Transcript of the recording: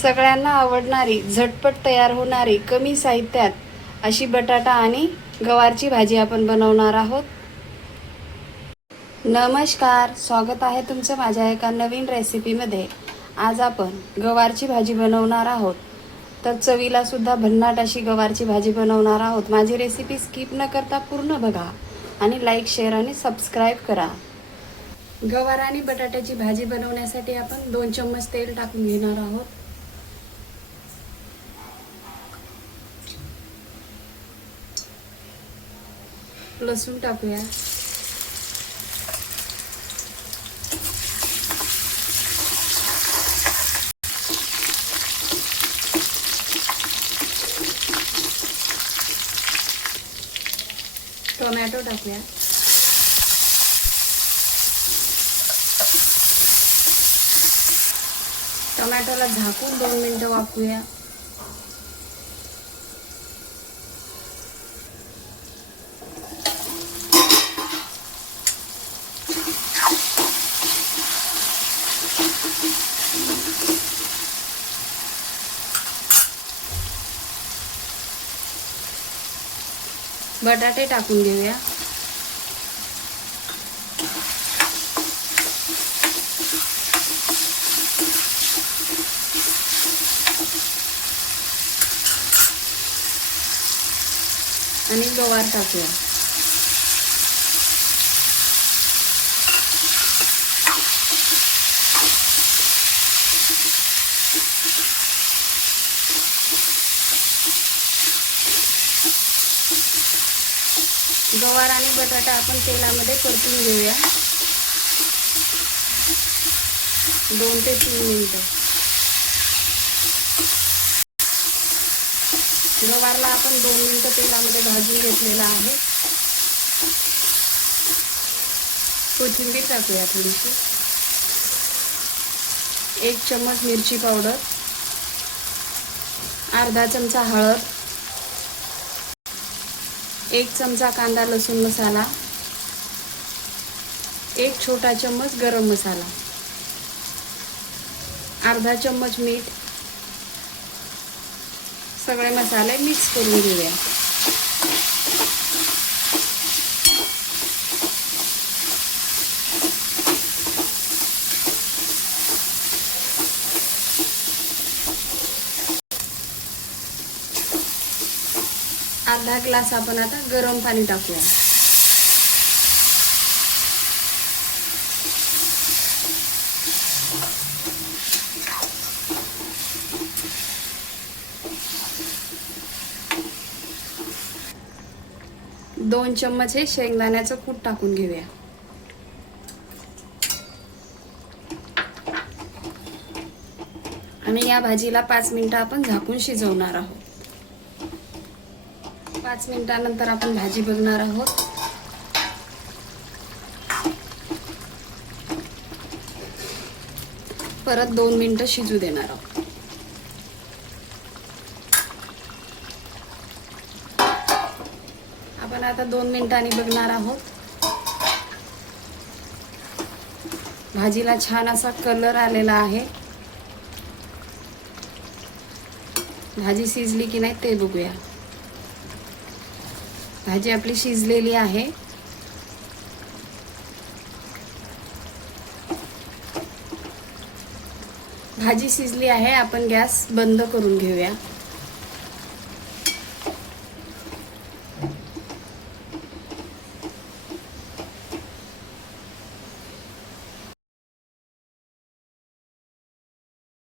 सगळ्यांना आवडणारी, झटपट तयार होणारी, कमी साहित्यात अशी बटाटा आणि गवारची भाजी आपण बनवणार आहोत. नमस्कार, स्वागत आहे तुमचं माझ्या एका नवीन रेसिपीमध्ये. आज आपण गवारची भाजी बनवणार आहोत. तर चवीला सुद्धा भन्नाट अशी गवारची भाजी बनवणार आहोत. माझी रेसिपी स्किप न करता पूर्ण बघा आणि लाईक, शेअर आणि सबस्क्राईब करा. गवार आणि बटाट्याची भाजी बनवण्यासाठी आपण 2 चम्मच तेल टाकून घेणार आहोत. लसूण टाकूया. टोमॅटो टाकूया. टोमॅटोला झाकून 2 मिनिटं वाफवूया. बटाटे टाकून घेऊया. आणि गवार टाकूया. गवार आणि बटाटा आपण तेलामध्ये परतून घेऊया 2 ते 3 मिनिटं. गवारला आपण 2 मिनिटं तेलामध्ये भाजून घेतलेला आहे. कोथिंबीर टाकूया थोडीशी. 1 चम्मच मिरची पावडर, अर्धा चमचा हळद, 1 चमचा कांदा लसूण मसाला, 1 छोटा चम्मच गरम मसाला, अर्धा चम्मच मीठ. सगळे मसाले मिक्स करून घेऊया. अर्धा ग्लास आपण आता गरम पाणी टाकूया. दोन चम्मच हे शेंगदाण्याचं कूट टाकून घेऊया. आणि या भाजीला 5 मिनिटं आपण झाकून शिजवणार आहोत. 5 मिनिटानंतर आपण भाजी बघणार आहोत. परत 2 मिनिटं शिजू देणार आहोत. आपण आता 2 मिनिटांनी बघणार आहोत. भाजीला छान असा कलर आलेला आहे. भाजी शिजली की नाही ते बघूया. भाजी आपली शिजलेली आहे. भाजी शिजली आहे. आपण गॅस बंद करून घेऊया.